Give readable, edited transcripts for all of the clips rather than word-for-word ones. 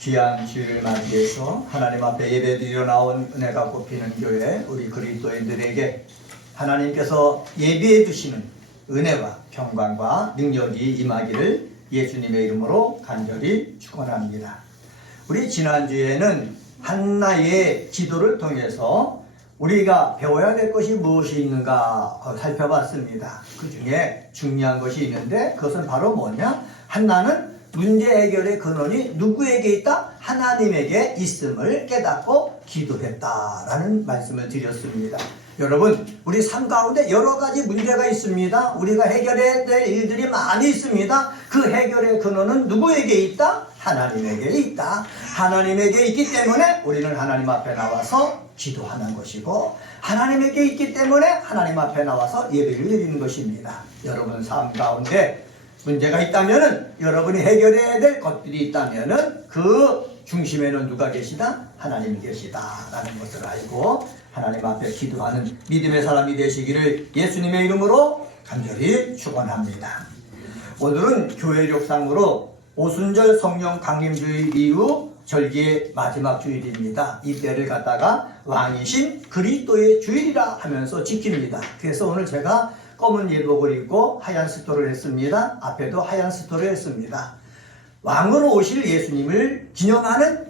귀한 주일을 맞이해서 하나님 앞에 예배드리러 나온 은혜가 꼽히는 교회 우리 그리스도인들에게 하나님께서 예비해 두시는 은혜와 평강과 능력이 임하기를 예수님의 이름으로 간절히 축원합니다. 우리 지난주에는 한나의 기도를 통해서 우리가 배워야 될 것이 무엇이 있는가 살펴봤습니다. 그 중에 중요한 것이 있는데 그것은 바로 뭐냐? 한나는 문제 해결의 근원이 누구에게 있다? 하나님에게 있음을 깨닫고 기도했다라는 말씀을 드렸습니다. 여러분, 우리 삶 가운데 여러 가지 문제가 있습니다. 우리가 해결해야 될 일들이 많이 있습니다. 그 해결의 근원은 누구에게 있다? 하나님에게 있다. 하나님에게 있기 때문에 우리는 하나님 앞에 나와서 기도하는 것이고, 하나님에게 있기 때문에 하나님 앞에 나와서 예배를 드리는 것입니다. 여러분 삶 가운데 문제가 있다면은, 여러분이 해결해야 될 것들이 있다면은 그 중심에는 누가 계시다? 하나님이 계시다라는 것을 알고 하나님 앞에 기도하는 믿음의 사람이 되시기를 예수님의 이름으로 간절히 축원합니다. 오늘은 교회력상으로 오순절 성령 강림주일 이후 절기의 마지막 주일입니다. 이때를 갖다가 왕이신 그리스도의 주일이라 하면서 지킵니다. 그래서 오늘 제가 검은 예복을 입고 하얀 스토를 했습니다. 앞에도 하얀 스토를 했습니다. 왕으로 오실 예수님을 기념하는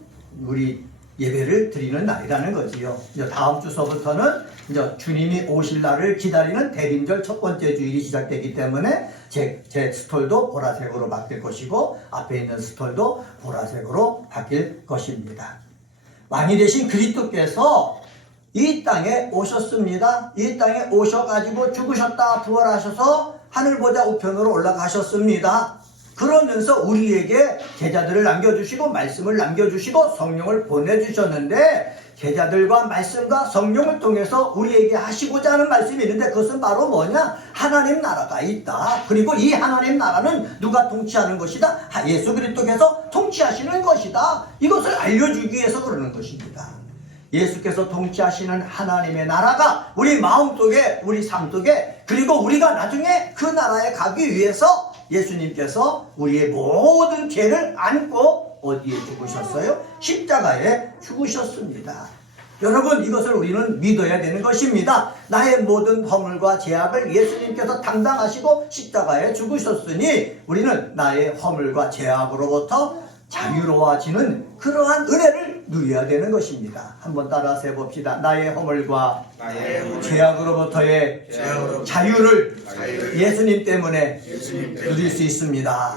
우리 예배를 드리는 날이라는 거지요. 이제 다음 주서부터는 이제 주님이 오실 날을 기다리는 대림절 첫 번째 주일이 시작되기 때문에 제 스톨도 보라색으로 바뀔 것이고 앞에 있는 스톨도 보라색으로 바뀔 것입니다. 왕이 되신 그리스도께서 이 땅에 오셨습니다. 이 땅에 오셔가지고 죽으셨다 부활하셔서 하늘보좌 우편으로 올라가셨습니다. 그러면서 우리에게 제자들을 남겨주시고 말씀을 남겨주시고 성령을 보내주셨는데, 제자들과 말씀과 성령을 통해서 우리에게 하시고자 하는 말씀이 있는데 그것은 바로 뭐냐? 하나님 나라가 있다. 그리고 이 하나님 나라는 누가 통치하는 것이다? 예수 그리스도께서 통치하시는 것이다. 이것을 알려주기 위해서 그러는 것입니다. 예수께서 통치하시는 하나님의 나라가 우리 마음속에, 우리 삶 속에, 그리고 우리가 나중에 그 나라에 가기 위해서 예수님께서 우리의 모든 죄를 안고 어디에 죽으셨어요? 십자가에 죽으셨습니다. 여러분, 이것을 우리는 믿어야 되는 것입니다. 나의 모든 허물과 죄악을 예수님께서 담당하시고 십자가에 죽으셨으니 우리는 나의 허물과 죄악으로부터 자유로워지는 그러한 은혜를 누려야 되는 것입니다. 한번 따라서 해봅시다. 나의 허물과 죄악으로부터의 자유를 예수님 때문에 누릴 수 있습니다.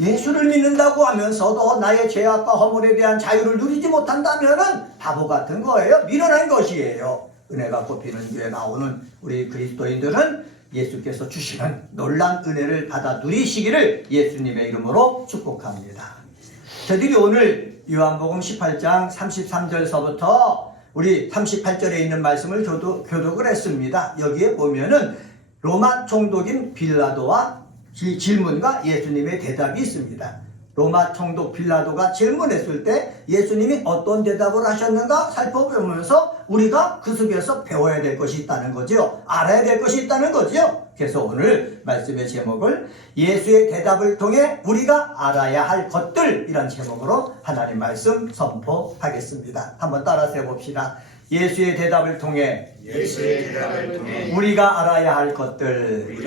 예수를 믿는다고 하면서도 나의 죄악과 허물에 대한 자유를 누리지 못한다면 바보 같은 거예요. 미련한 것이에요. 은혜가 꼽히는 교회에 나오는 우리 그리스도인들은 예수께서 주시는 놀라운 은혜를 받아 누리시기를 예수님의 이름으로 축복합니다. 저희들이 오늘 요한복음 18장 33절서부터 우리 38절에 있는 말씀을 교독을 했습니다. 여기에 보면은 로마 총독인 빌라도와 질문과 예수님의 대답이 있습니다. 로마 총독 빌라도가 질문했을 때 예수님이 어떤 대답을 하셨는가 살펴보면서 우리가 그 속에서 배워야 될 것이 있다는 거죠. 알아야 될 것이 있다는 거죠. 그래서 오늘 말씀의 제목을 예수의 대답을 통해 우리가 알아야 할 것들이란 제목으로 하나님 말씀 선포하겠습니다. 한번 따라서 해봅시다. 예수의 대답을 통해 우리가 알아야 할 것들.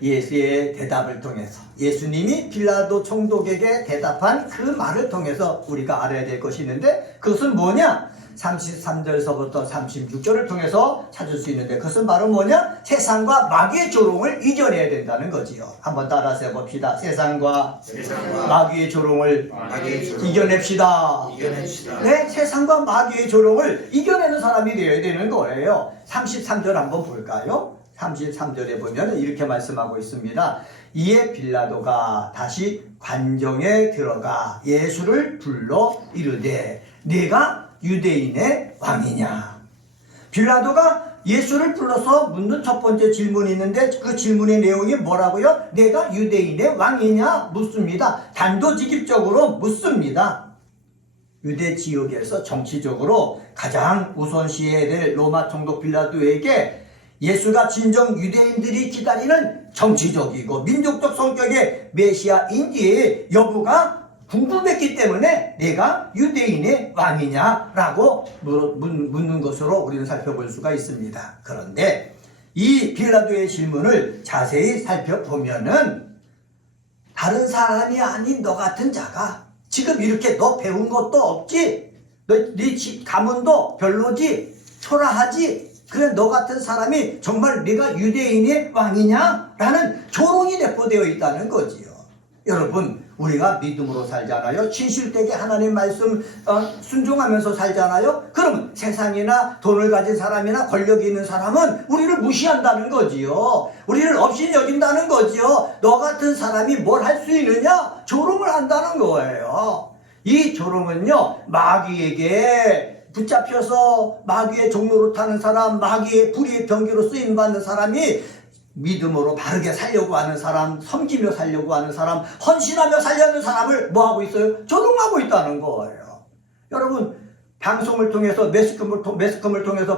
예수의 대답을 통해서 예수님이 빌라도 총독에게 대답한 그 말을 통해서 우리가 알아야 될 것이 있는데 그것은 뭐냐? 33절서부터 36절을 통해서 찾을 수 있는데 그것은 바로 뭐냐? 세상과 마귀의 조롱을 이겨내야 된다는 거지요. 한번 따라서 해봅시다. 세상과 마귀의 조롱을 이겨냅시다. 네, 세상과 마귀의 조롱을 이겨내는 사람이 되어야 되는 거예요. 33절 한번 볼까요? 33절에 보면 이렇게 말씀하고 있습니다. 이에 빌라도가 다시 관정에 들어가 예수를 불러 이르되 네가 유대인의 왕이냐? 빌라도가 예수를 불러서 묻는 첫 번째 질문이 있는데 그 질문의 내용이 뭐라고요? 내가 유대인의 왕이냐? 묻습니다. 단도직입적으로 묻습니다. 유대 지역에서 정치적으로 가장 우선시해야 될 로마 총독 빌라도에게 예수가 진정 유대인들이 기다리는 정치적이고 민족적 성격의 메시아인지의 여부가 궁금했기 때문에 내가 유대인의 왕이냐라고 묻는 것으로 우리는 살펴볼 수가 있습니다. 그런데 이 빌라도의 질문을 자세히 살펴보면은 다른 사람이 아닌 너 같은 자가 지금 이렇게 너 배운 것도 없지, 네 가문도 별로지, 초라하지, 그래 너 같은 사람이 정말 네가 유대인의 왕이냐라는 조롱이 내포되어 있다는 거지요. 여러분, 우리가 믿음으로 살잖아요. 진실되게 하나님 말씀 순종하면서 살잖아요. 그러면 세상이나 돈을 가진 사람이나 권력이 있는 사람은 우리를 무시한다는 거지요. 우리를 없이 여긴다는 거지요. 너 같은 사람이 뭘 할 수 있느냐? 조롱을 한다는 거예요. 이 조롱은요, 마귀에게 붙잡혀서 마귀의 종로로 타는 사람, 마귀의 불의의 병기로 쓰임받는 사람이 믿음으로 바르게 살려고 하는 사람, 섬기며 살려고 하는 사람, 헌신하며 살려는 사람을 뭐하고 있어요? 조롱하고 있다는 거예요. 여러분, 방송을 통해서 매스컴을 통해서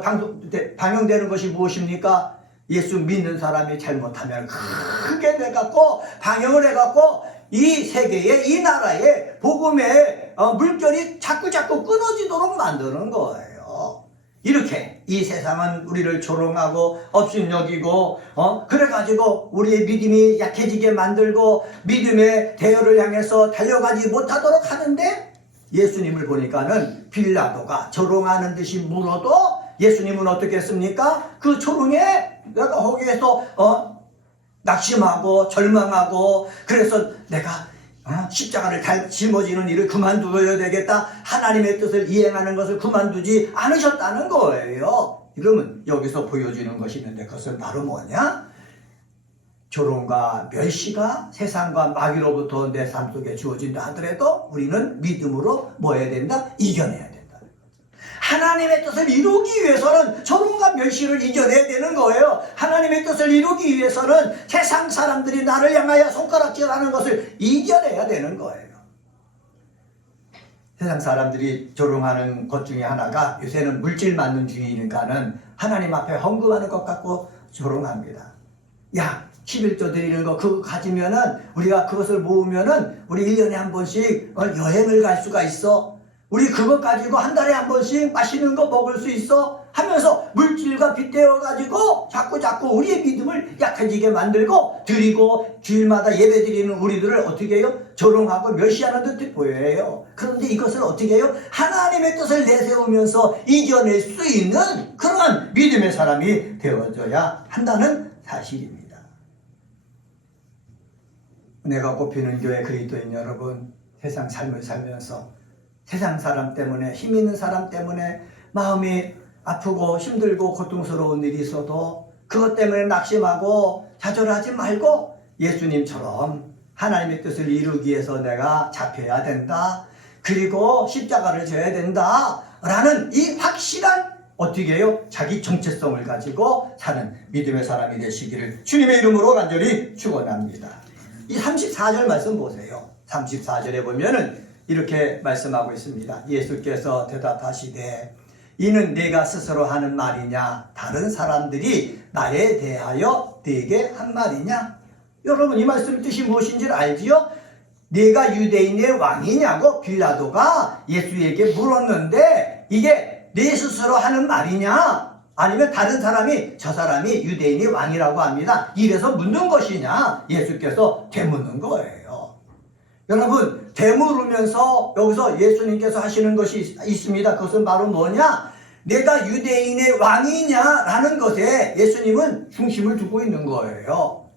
방영되는 것이 무엇입니까? 예수 믿는 사람이 잘못하면 크게 내갖고 방영을 해갖고 이 세계에, 이 나라에 복음의 물결이 자꾸 끊어지도록 만드는 거예요. 이렇게 이 세상은 우리를 조롱하고 업신여기고 그래가지고 우리의 믿음이 약해지게 만들고 믿음의 대열을 향해서 달려가지 못하도록 하는데, 예수님을 보니까는 빌라도가 조롱하는 듯이 물어도 예수님은 어떻게 했습니까? 그 조롱에 내가 거기에서 낙심하고 절망하고, 그래서 내가 십자가를 짊어지는 일을 그만두어야 되겠다, 하나님의 뜻을 이행하는 것을 그만두지 않으셨다는 거예요. 그러면 여기서 보여지는 것이 있는데, 그것은 바로 뭐냐? 조롱과 멸시가 세상과 마귀로부터 내 삶 속에 주어진다 하더라도 우리는 믿음으로 뭐 해야 된다? 이겨내야 된다. 하나님의 뜻을 이루기 위해서는 조롱과 멸시를 이겨내야 되는 거예요. 하나님의 뜻을 이루기 위해서는 세상 사람들이 나를 향하여 손가락질하는 것을 이겨내야 되는 거예요. 세상 사람들이 조롱하는 것 중에 하나가, 요새는 물질 맞는 중이니까는 하나님 앞에 헌금하는 것 갖고 조롱합니다. 야, 11조 드리는 거 그거 가지면은, 우리가 그것을 모으면은 우리 1년에 한 번씩 여행을 갈 수가 있어. 우리 그것 가지고 한 달에 한 번씩 맛있는 거 먹을 수 있어 하면서 물질과 빗대어 가지고 자꾸 우리의 믿음을 약해지게 만들고, 드리고 주일마다 예배 드리는 우리들을 어떻게 해요? 조롱하고 멸시하는 듯 보여요. 그런데 이것을 어떻게 해요? 하나님의 뜻을 내세우면서 이겨낼 수 있는 그러한 믿음의 사람이 되어져야 한다는 사실입니다. 은혜가 꼽히는 교회 그리스도인 여러분, 세상 삶을 살면서 세상 사람 때문에, 힘 있는 사람 때문에 마음이 아프고 힘들고 고통스러운 일이 있어도 그것 때문에 낙심하고 좌절하지 말고, 예수님처럼 하나님의 뜻을 이루기 위해서 내가 잡혀야 된다, 그리고 십자가를 져야 된다 라는 이 확실한, 어떻게 해요? 자기 정체성을 가지고 사는 믿음의 사람이 되시기를 주님의 이름으로 간절히 축원합니다. 이 34절 말씀 보세요. 34절에 보면은 이렇게 말씀하고 있습니다. 예수께서 대답하시되, 이는 내가 스스로 하는 말이냐, 다른 사람들이 나에 대하여 네게 한 말이냐? 여러분, 이 말씀의 뜻이 무엇인지 알지요? 내가 유대인의 왕이냐고 빌라도가 예수에게 물었는데, 이게 내 스스로 하는 말이냐, 아니면 다른 사람이 저 사람이 유대인의 왕이라고 합니다, 이래서 묻는 것이냐? 예수께서 되묻는 거예요. 여러분, 되물으면서 여기서 예수님께서 하시는 것이 있습니다. 그것은 바로 뭐냐? 내가 유대인의 왕이냐라는 것에 예수님은 중심을 두고 있는 거예요.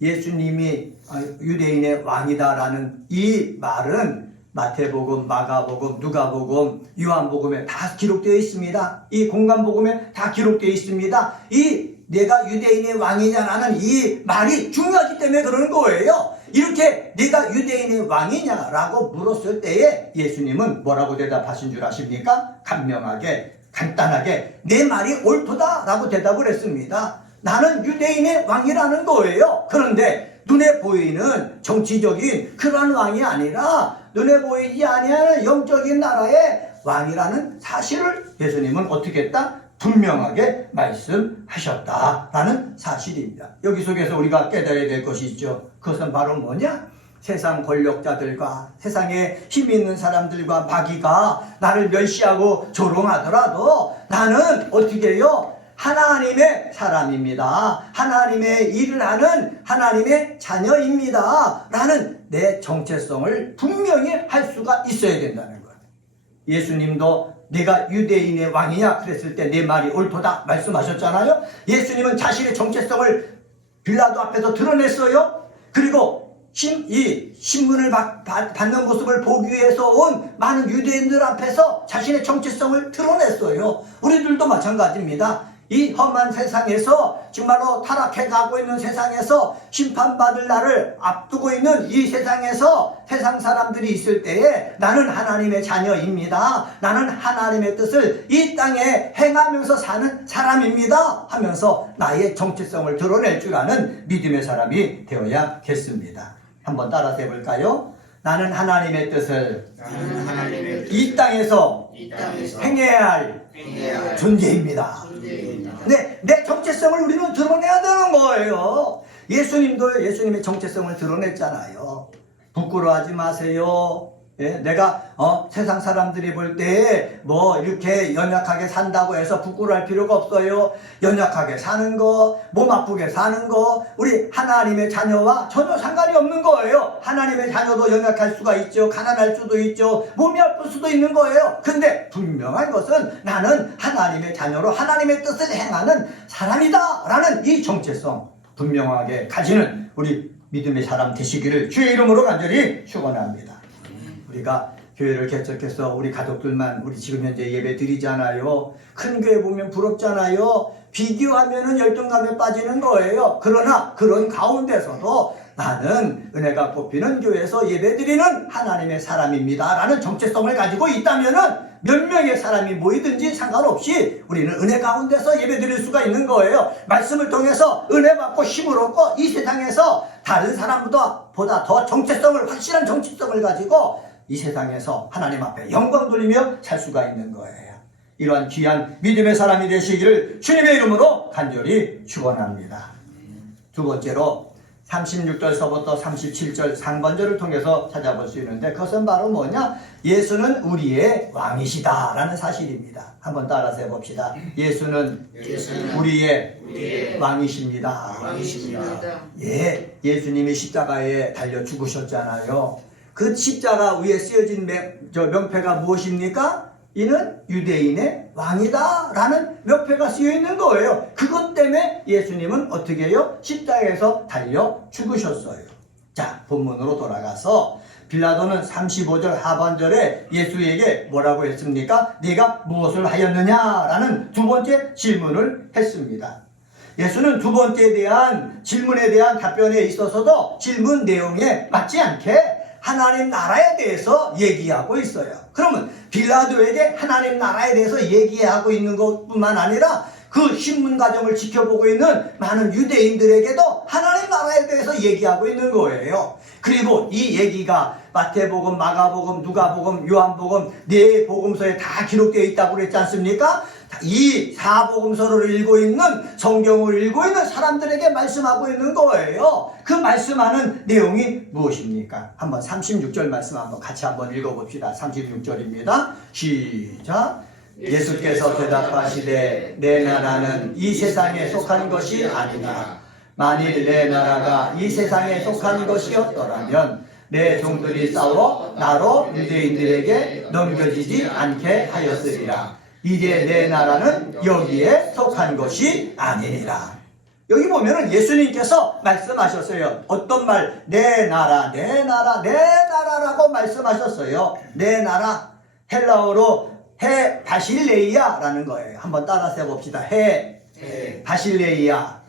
예수님이 유대인의 왕이다라는 이 말은 마태복음, 마가복음, 누가복음, 요한복음에 다 기록되어 있습니다. 이 공간복음에 다 기록되어 있습니다. 이 내가 유대인의 왕이냐라는 이 말이 중요하기 때문에 그러는 거예요. 이렇게 네가 유대인의 왕이냐라고 물었을 때에 예수님은 뭐라고 대답하신 줄 아십니까? 간명하게, 간단하게 내 말이 옳도다라고 대답을 했습니다. 나는 유대인의 왕이라는 거예요. 그런데 눈에 보이는 정치적인 그런 왕이 아니라 눈에 보이지 아니하는 영적인 나라의 왕이라는 사실을 예수님은 어떻게 했다? 분명하게 말씀하셨다라는 사실입니다. 여기 속에서 우리가 깨달아야 될 것이 있죠. 그것은 바로 뭐냐? 세상 권력자들과 세상에 힘 있는 사람들과 마귀가 나를 멸시하고 조롱하더라도 나는 어떻게 해요? 하나님의 사람입니다. 하나님의 일을 하는 하나님의 자녀입니다. 라는 내 정체성을 분명히 할 수가 있어야 된다는 거예요. 예수님도 내가 유대인의 왕이냐 그랬을 때 내 말이 옳도다 말씀하셨잖아요. 예수님은 자신의 정체성을 빌라도 앞에서 드러냈어요. 그리고 이 신문을 받는 모습을 보기 위해서 온 많은 유대인들 앞에서 자신의 정체성을 드러냈어요. 우리들도 마찬가지입니다. 이 험한 세상에서 정말로 타락해 가고 있는 세상에서 심판받을 날을 앞두고 있는 이 세상에서 세상 사람들이 있을 때에 나는 하나님의 자녀입니다. 나는 하나님의 뜻을 이 땅에 행하면서 사는 사람입니다 하면서 나의 정체성을 드러낼 줄 아는 믿음의 사람이 되어야겠습니다. 한번 따라서 해볼까요? 나는 하나님의 뜻을 이 땅에서 행해야 할 존재입니다. 네, 내 정체성을 우리는 드러내야 되는 거예요. 예수님도 예수님의 정체성을 드러냈잖아요. 부끄러워하지 마세요. 예, 내가 세상 사람들이 볼 때 뭐 이렇게 연약하게 산다고 해서 부끄러워할 필요가 없어요. 연약하게 사는 거, 몸 아프게 사는 거, 우리 하나님의 자녀와 전혀 상관이 없는 거예요. 하나님의 자녀도 연약할 수가 있죠. 가난할 수도 있죠. 몸이 아플 수도 있는 거예요. 근데 분명한 것은 나는 하나님의 자녀로 하나님의 뜻을 행하는 사람이다 라는 이 정체성 분명하게 가지는 우리 믿음의 사람 되시기를 주의 이름으로 간절히 축원합니다. 우리가 교회를 개척해서 우리 가족들만 우리 지금 현재 예배 드리잖아요. 큰 교회 보면 부럽잖아요. 비교하면은 열등감에 빠지는 거예요. 그러나 그런 가운데서도 나는 은혜가 뽑히는 교회에서 예배 드리는 하나님의 사람입니다 라는 정체성을 가지고 있다면은 몇 명의 사람이 모이든지 상관없이 우리는 은혜 가운데서 예배 드릴 수가 있는 거예요. 말씀을 통해서 은혜 받고 힘을 얻고 이 세상에서 다른 사람보다 더 정체성을, 확실한 정체성을 가지고 이 세상에서 하나님 앞에 영광 돌리며 살 수가 있는 거예요. 이러한 귀한 믿음의 사람이 되시기를 주님의 이름으로 간절히 축원합니다. 두 번째로 36절서부터 37절 상반절을 통해서 찾아볼 수 있는데 그것은 바로 뭐냐? 예수는 우리의 왕이시다 라는 사실입니다. 한번 따라서 해봅시다. 예수는 우리의 왕이십니다. 예, 예수님이 십자가에 달려 죽으셨잖아요. 그 십자가 위에 쓰여진 명패가 무엇입니까? 이는 유대인의 왕이다 라는 명패가 쓰여 있는 거예요. 그것 때문에 예수님은 어떻게 해요? 십자가에서 달려 죽으셨어요. 자, 본문으로 돌아가서 빌라도는 35절 하반절에 예수에게 뭐라고 했습니까? 네가 무엇을 하였느냐 라는 두 번째 질문을 했습니다. 예수는 두 번째에 대한 질문에 대한 답변에 있어서도 질문 내용에 맞지 않게 하나님 나라에 대해서 얘기하고 있어요. 그러면 빌라도에게 하나님 나라에 대해서 얘기하고 있는 것뿐만 아니라 그 신문 과정을 지켜보고 있는 많은 유대인들에게도 하나님 나라에 대해서 얘기하고 있는 거예요. 그리고 이 얘기가 마태복음, 마가복음, 누가복음, 요한복음 네 복음서에 다 기록되어 있다고 그랬지 않습니까? 이 사복음서를 읽고 있는, 성경을 읽고 있는 사람들에게 말씀하고 있는 거예요. 그 말씀하는 내용이 무엇입니까? 한번 36절 말씀 한번 같이 한번 읽어봅시다. 36절입니다. 시작. 예수께서 대답하시되 내 나라는 이 세상에 속한 것이 아니라 만일 내 나라가 이 세상에 속한 것이었더라면 내 종들이 싸워 나로 유대인들에게 넘겨지지 않게 하였으리라. 이제 내 나라는 여기에 속한 것이 아니니라. 여기 보면은 예수님께서 말씀하셨어요. 어떤 말? 내 나라, 내 나라, 내 나라라고 말씀하셨어요. 내 나라. 헬라어로 해 바실레이아라는 거예요. 한번 따라서 해봅시다. 해 바실레이아.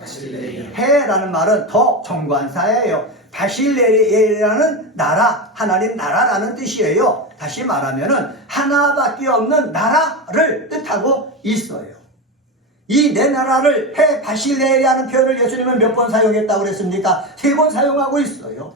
해라는 말은 더 정관사예요. 바실레이아라는 나라, 하나님 나라라는 뜻이에요. 다시 말하면은 하나밖에 없는 나라를 뜻하고 있어요. 이 내 나라를 해 바실레이아라는 표현을 예수님은 몇 번 사용했다고 그랬습니까? 3번 사용하고 있어요.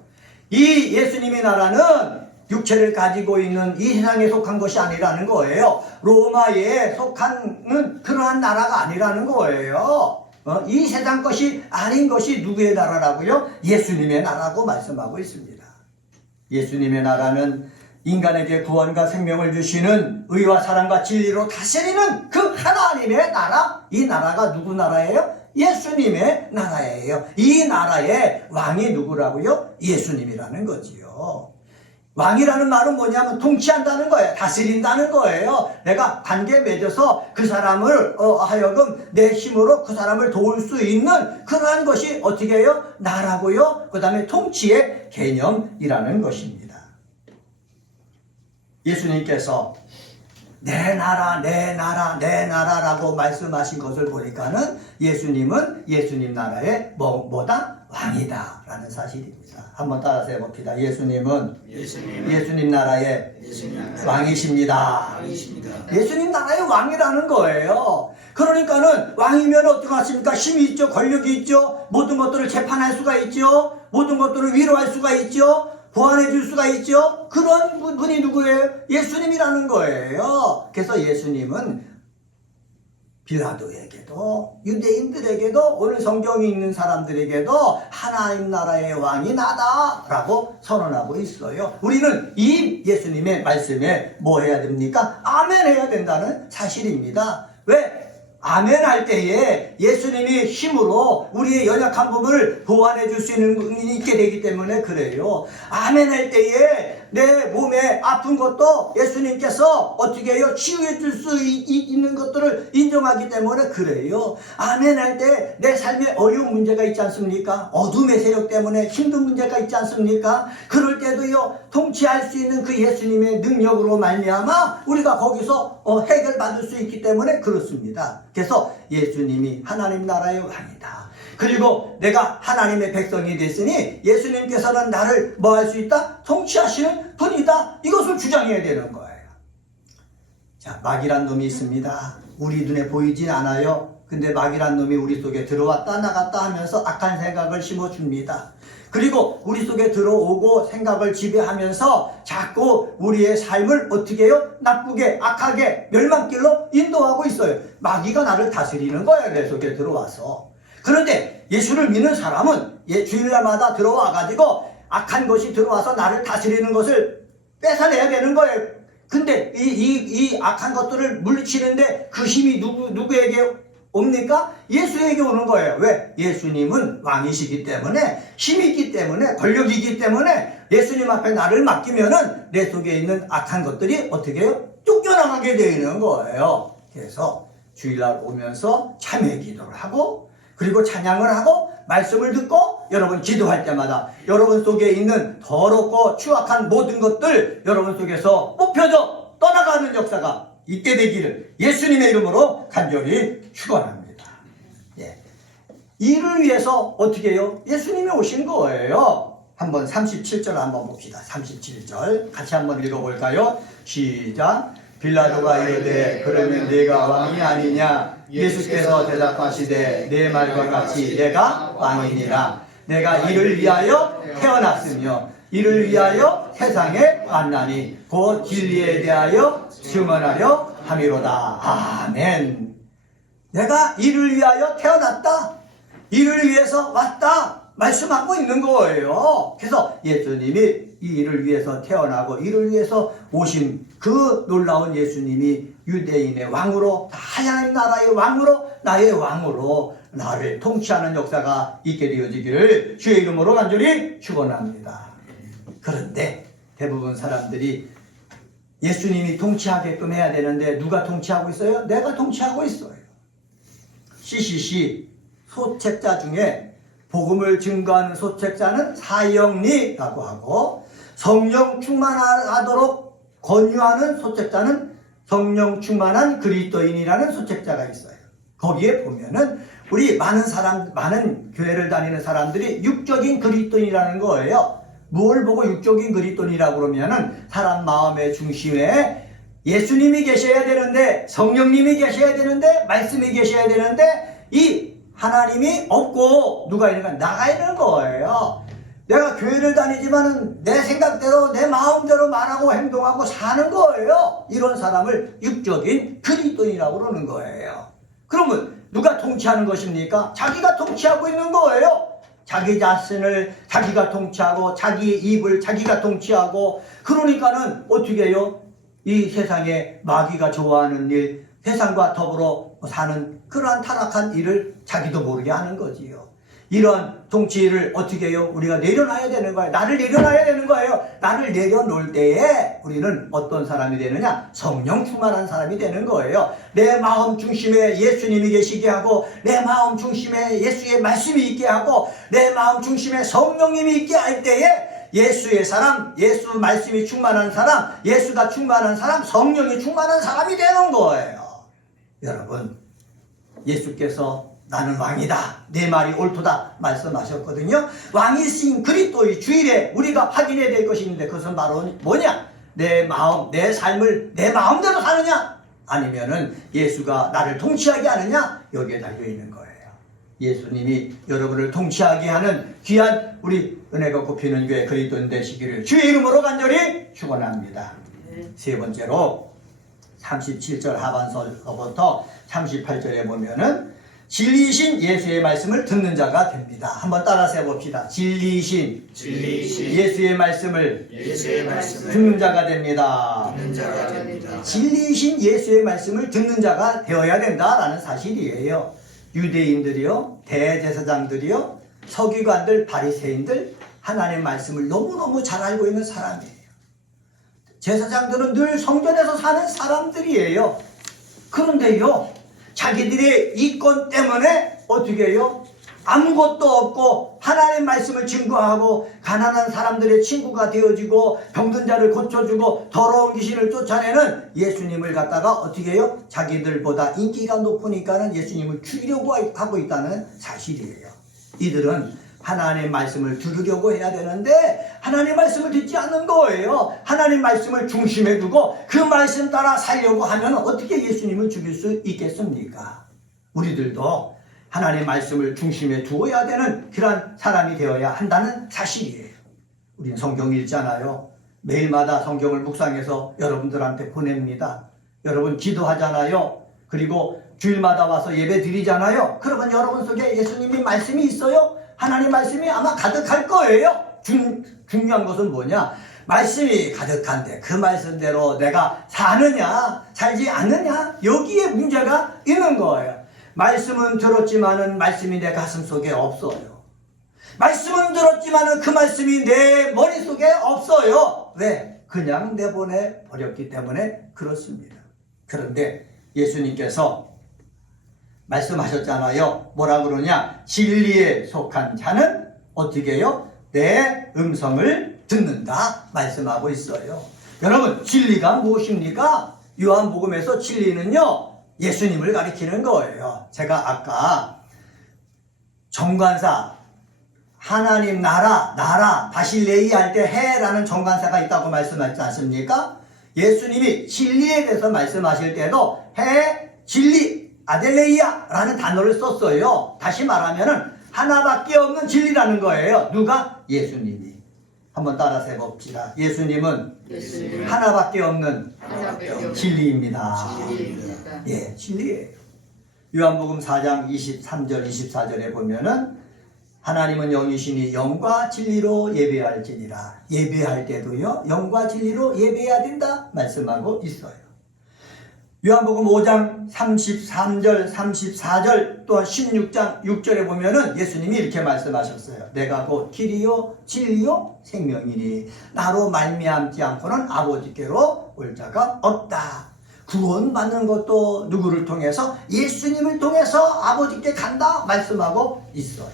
이 예수님의 나라는 육체를 가지고 있는 이 세상에 속한 것이 아니라는 거예요. 로마에 속한 그러한 나라가 아니라는 거예요. 이 세상 것이 아닌 것이 누구의 나라라고요? 예수님의 나라라고 말씀하고 있습니다. 예수님의 나라는 인간에게 구원과 생명을 주시는 의와 사랑과 진리로 다스리는 그 하나님의 나라. 이 나라가 누구 나라예요? 예수님의 나라예요. 이 나라의 왕이 누구라고요? 예수님이라는 거지요. 왕이라는 말은 뭐냐면 통치한다는 거예요. 다스린다는 거예요. 내가 관계 맺어서 그 사람을 하여금 내 힘으로 그 사람을 도울 수 있는 그러한 것이 어떻게 해요? 나라고요. 그 다음에 통치의 개념이라는 것입니다. 예수님께서 내 나라, 내 나라, 내 나라라고 말씀하신 것을 보니까는 예수님은 예수님 나라의 뭐다? 왕이다 라는 사실입니다. 한번 따라서 해봅시다. 예수님은 예수님 나라의 왕이십니다. 예수님 나라의 왕이라는 거예요. 그러니까는 왕이면 어떡하십니까? 힘이 있죠. 권력이 있죠. 모든 것들을 재판할 수가 있죠. 모든 것들을 위로할 수가 있죠. 보완해 줄 수가 있죠. 그런 분이 누구예요? 예수님이라는 거예요. 그래서 예수님은 빌라도에게도 유대인들에게도 오늘 성경이 있는 사람들에게도 하나님 나라의 왕이 나다라고 선언하고 있어요. 우리는 이 예수님의 말씀에 뭐 해야 됩니까? 아멘 해야 된다는 사실입니다. 왜? 아멘 할 때에 예수님이 힘으로 우리의 연약한 부분을 보완해 줄 수 있게 되기 때문에 그래요. 아멘 할 때에 내 몸에 아픈 것도 예수님께서 어떻게 해요? 치유해 줄 수 있는 것들을 인정하기 때문에 그래요. 아멘 할 때 내 삶에 어려운 문제가 있지 않습니까? 어둠의 세력 때문에 힘든 문제가 있지 않습니까? 그럴 때도요, 통치할 수 있는 그 예수님의 능력으로 말미암아 우리가 거기서 해결받을 수 있기 때문에 그렇습니다. 그래서 예수님이 하나님 나라의 왕이다. 그리고 내가 하나님의 백성이 됐으니 예수님께서는 나를 뭐 할 수 있다? 통치하시는 분이다. 이것을 주장해야 되는 거예요. 자, 마귀란 놈이 있습니다. 우리 눈에 보이진 않아요. 근데 마귀란 놈이 우리 속에 들어왔다 나갔다 하면서 악한 생각을 심어줍니다. 그리고 우리 속에 들어오고 생각을 지배하면서 자꾸 우리의 삶을 어떻게 해요? 나쁘게, 악하게, 멸망길로 인도하고 있어요. 마귀가 나를 다스리는 거예요. 내 속에 들어와서. 그런데 예수를 믿는 사람은 주일날마다 들어와가지고 악한 것이 들어와서 나를 다스리는 것을 뺏어내야 되는 거예요. 근데 이 악한 것들을 물리치는데 그 힘이 누구에게 옵니까? 예수에게 오는 거예요. 왜? 예수님은 왕이시기 때문에, 힘이 있기 때문에, 권력이 있기 때문에 예수님 앞에 나를 맡기면은 내 속에 있는 악한 것들이 어떻게 해요? 쫓겨나가게 되는 거예요. 그래서 주일날 오면서 참회 기도를 하고, 그리고 찬양을 하고, 말씀을 듣고, 여러분 기도할 때마다 여러분 속에 있는 더럽고 추악한 모든 것들 여러분 속에서 뽑혀져 떠나가는 역사가 있게 되기를 예수님의 이름으로 간절히 축원합니다. 예. 이를 위해서 어떻게 해요? 예수님이 오신 거예요. 한번 37절 한번 봅시다. 37절 같이 한번 읽어볼까요? 시작. 빌라도가 이르되 그러면 네가 왕이 아니냐? 예수께서 대답하시되 내 말과 같이 내가 왕이니라. 내가 이를 위하여 태어났으며 이를 위하여 세상에 왔나니 곧 진리에 대하여 증언하려 함이로다. 아멘. 내가 이를 위하여 태어났다. 이를 위해서 왔다. 말씀하고 있는 거예요. 그래서 예수님이 이 일을 위해서 태어나고 이를 위해서 오신 그 놀라운 예수님이 유대인의 왕으로, 하나님 나라의 왕으로, 나의 왕으로 나를 통치하는 역사가 있게 되어지기를 주의 이름으로 간절히 축원합니다. 그런데 대부분 사람들이 예수님이 통치하게끔 해야 되는데 누가 통치하고 있어요? 내가 통치하고 있어요. CCC 소책자 중에 복음을 증거하는 소책자는 사형리라고 하고, 성령 충만하도록 권유하는 소책자는 성령 충만한 그리스도인이라는 소책자가 있어요. 거기에 보면은 우리 많은 교회를 다니는 사람들이 육적인 그리스도인이라는 거예요. 무엇을 보고 육적인 그리스도인이라고 그러면은 사람 마음의 중심에 예수님이 계셔야 되는데, 성령님이 계셔야 되는데, 말씀이 계셔야 되는데, 이 하나님이 없고 누가 있는가? 나가 있는 거예요. 내가 교회를 다니지만은 내 생각대로 내 마음대로 말하고 행동하고 사는 거예요. 이런 사람을 육적인 그리스도인이라고 그러는 거예요. 그러면 누가 통치하는 것입니까? 자기가 통치하고 있는 거예요. 자기 자신을 자기가 통치하고 자기의 입을 자기가 통치하고 그러니까는 어떻게 해요? 이 세상에 마귀가 좋아하는 일, 세상과 더불어 사는 그러한 타락한 일을 자기도 모르게 하는 거지요. 이런 통치를 어떻게 해요? 우리가 내려놔야 되는 거예요. 나를 내려놔야 되는 거예요. 나를 내려놓을 때에 우리는 어떤 사람이 되느냐? 성령 충만한 사람이 되는 거예요. 내 마음 중심에 예수님이 계시게 하고 내 마음 중심에 예수의 말씀이 있게 하고 내 마음 중심에 성령님이 있게 할 때에 예수의 사람, 예수 말씀이 충만한 사람, 예수가 충만한 사람, 성령이 충만한 사람이 되는 거예요. 여러분, 예수께서 나는 왕이다, 내 말이 옳도다 말씀하셨거든요. 왕이신 그리스도의 주일에 우리가 확인해야 될 것이 있는데 그것은 바로 뭐냐? 내 마음, 내 삶을 내 마음대로 사느냐? 아니면은 예수가 나를 통치하게 하느냐? 여기에 달려있는 거예요. 예수님이 여러분을 통치하게 하는 귀한 우리 은혜가 굽히는 교회 그리스도인 되시기를 주의 이름으로 간절히 축원합니다. 세 번째로 37절 하반서부터 38절에 보면은 진리이신 예수의 말씀을 듣는 자가 됩니다. 한번 따라서 해봅시다. 진리이신 예수의 말씀을 듣는 자가 됩니다. 진리이신 예수의 말씀을 듣는 자가 되어야 된다라는 사실이에요. 유대인들이요, 대제사장들이요, 서기관들, 바리새인들 하나님의 말씀을 너무너무 잘 알고 있는 사람이에요. 제사장들은 늘 성전에서 사는 사람들이에요. 그런데요, 자기들의 이권 때문에 어떻게 해요? 아무것도 없고 하나님의 말씀을 증거하고 가난한 사람들의 친구가 되어지고 병든 자를 고쳐주고 더러운 귀신을 쫓아내는 예수님을 갖다가 어떻게 해요? 자기들보다 인기가 높으니까는 예수님을 죽이려고 하고 있다는 사실이에요. 이들은 하나님의 말씀을 들으려고 해야 되는데 하나님의 말씀을 듣지 않는 거예요. 하나님의 말씀을 중심에 두고 그 말씀 따라 살려고 하면 어떻게 예수님을 죽일 수 있겠습니까? 우리들도 하나님의 말씀을 중심에 두어야 되는 그런 사람이 되어야 한다는 사실이에요. 우리는 성경 읽잖아요. 매일마다 성경을 묵상해서 여러분들한테 보냅니다. 여러분 기도하잖아요. 그리고 주일마다 와서 예배 드리잖아요. 그러면 여러분 속에 예수님의 말씀이 있어요? 하나님 말씀이 아마 가득할 거예요. 중요한 것은 뭐냐? 말씀이 가득한데 그 말씀대로 내가 사느냐 살지 않느냐 여기에 문제가 있는 거예요. 말씀은 들었지만은 말씀이 내 가슴 속에 없어요. 말씀은 들었지만은 그 말씀이 내 머릿속에 없어요. 왜? 그냥 내보내 버렸기 때문에 그렇습니다. 그런데 예수님께서 말씀하셨잖아요. 뭐라 그러냐? 진리에 속한 자는 어떻게 해요? 내 음성을 듣는다 말씀하고 있어요. 여러분, 진리가 무엇입니까? 요한복음에서 진리는요, 예수님을 가리키는 거예요. 제가 아까 정관사, 하나님 나라, 바실레이 할 때 해라는 정관사가 있다고 말씀하지 않습니까? 예수님이 진리에 대해서 말씀하실 때도 해, 진리, 아델레이아라는 단어를 썼어요. 다시 말하면은 하나밖에 없는 진리라는 거예요. 누가? 예수님이. 한번 따라서 해봅시다. 예수님은 하나밖에 없는 진리입니다. 예, 진리예요. 요한복음 4장 23절 24절에 보면은 하나님은 영이시니 영과 진리로 예배할지니라. 예배할 때도요, 영과 진리로 예배해야 된다 말씀하고 있어요. 요한복음 5장 33절 34절 또한 16장 6절에 보면은 예수님이 이렇게 말씀하셨어요. 내가 곧 길이요 진리요 생명이니 나로 말미암지 않고는 아버지께로 올 자가 없다. 구원받는 것도 누구를 통해서? 예수님을 통해서 아버지께 간다 말씀하고 있어요.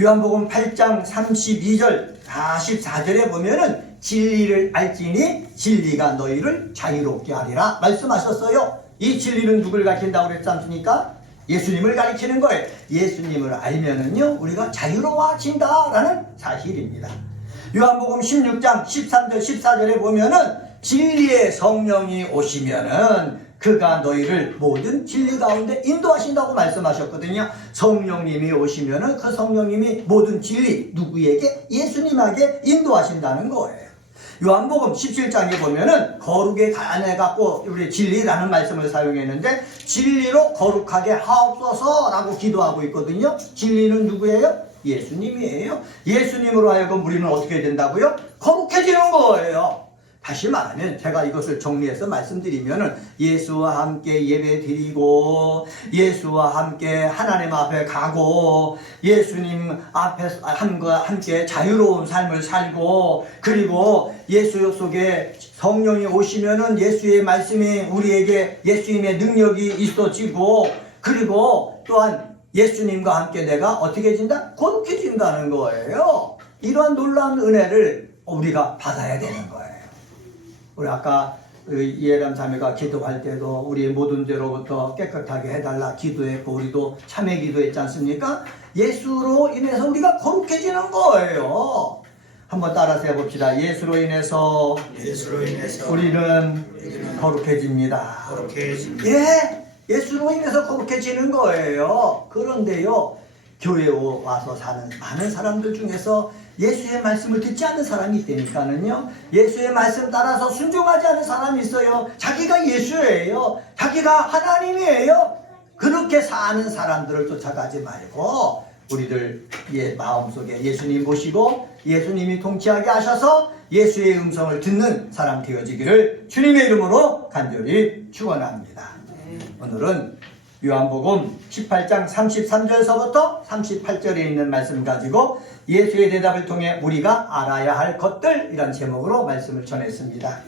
요한복음 8장 32절 44절에 보면은 진리를 알지니 진리가 너희를 자유롭게 하리라 말씀하셨어요. 이 진리는 누굴 가리킨다고 그랬지 않습니까? 예수님을 가리키는 거예요. 예수님을 알면은요 우리가 자유로워진다라는 사실입니다. 요한복음 16장 13절 14절에 보면은 진리의 성령이 오시면은 그가 너희를 모든 진리 가운데 인도하신다고 말씀하셨거든요. 성령님이 오시면은 그 성령님이 모든 진리 누구에게? 예수님에게 인도하신다는 거예요. 요한복음 17장에 보면은 거룩에 관해갖고 우리 진리라는 말씀을 사용했는데 진리로 거룩하게 하옵소서라고 기도하고 있거든요. 진리는 누구예요? 예수님이에요. 예수님으로 하여금 우리는 어떻게 된다고요? 거룩해지는 거예요. 다시 말하면 제가 이것을 정리해서 말씀드리면은 예수와 함께 예배 드리고 예수와 함께 하나님 앞에 가고 예수님 앞에 함께 자유로운 삶을 살고 그리고 예수 속에 성령이 오시면은 예수의 말씀이 우리에게 예수님의 능력이 있어지고 그리고 또한 예수님과 함께 내가 어떻게 해진다? 거룩해진다는 거예요. 이러한 놀라운 은혜를 우리가 받아야 되는 거예요. 우리 아까 이해람 자매가 기도할 때도 우리의 모든 죄로부터 깨끗하게 해달라 기도했고 우리도 참회 기도했지 않습니까? 예수로 인해서 우리가 거룩해지는 거예요. 한번 따라서 해봅시다. 예수로 인해서 우리는 거룩해집니다. 예, 예수로 인해서 거룩해지는 거예요. 그런데요, 교회에 와서 사는 많은 사람들 중에서 예수의 말씀을 듣지 않는 사람이 있다니까는요. 예수의 말씀 따라서 순종하지 않는 사람이 있어요. 자기가 예수예요. 자기가 하나님이에요. 그렇게 사는 사람들을 쫓아가지 말고 우리들 마음속에 예수님 모시고 예수님이 통치하게 하셔서 예수의 음성을 듣는 사람 되어지기를 주님의 이름으로 간절히 축원합니다. 오늘은 요한복음 18장 33절서부터 38절에 있는 말씀 가지고 예수의 대답을 통해 우리가 알아야 할 것들 이란 제목으로 말씀을 전했습니다.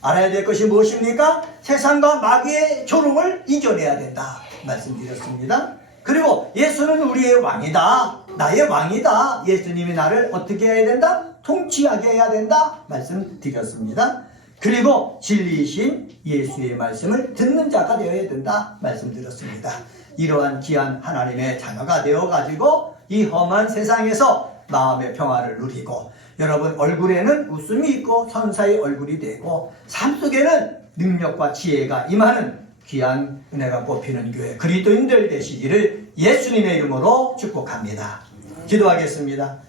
알아야 될 것이 무엇입니까? 세상과 마귀의 조롱을 이겨내야 된다 말씀드렸습니다. 그리고 예수는 우리의 왕이다. 나의 왕이다. 예수님이 나를 어떻게 해야 된다? 통치하게 해야 된다 말씀드렸습니다. 그리고 진리이신 예수의 말씀을 듣는 자가 되어야 된다 말씀드렸습니다. 이러한 귀한 하나님의 자녀가 되어가지고 이 험한 세상에서 마음의 평화를 누리고 여러분 얼굴에는 웃음이 있고 선사의 얼굴이 되고 삶 속에는 능력과 지혜가 임하는 귀한 은혜가 뽑히는 교회 그리스도인들 되시기를 예수님의 이름으로 축복합니다. 기도하겠습니다.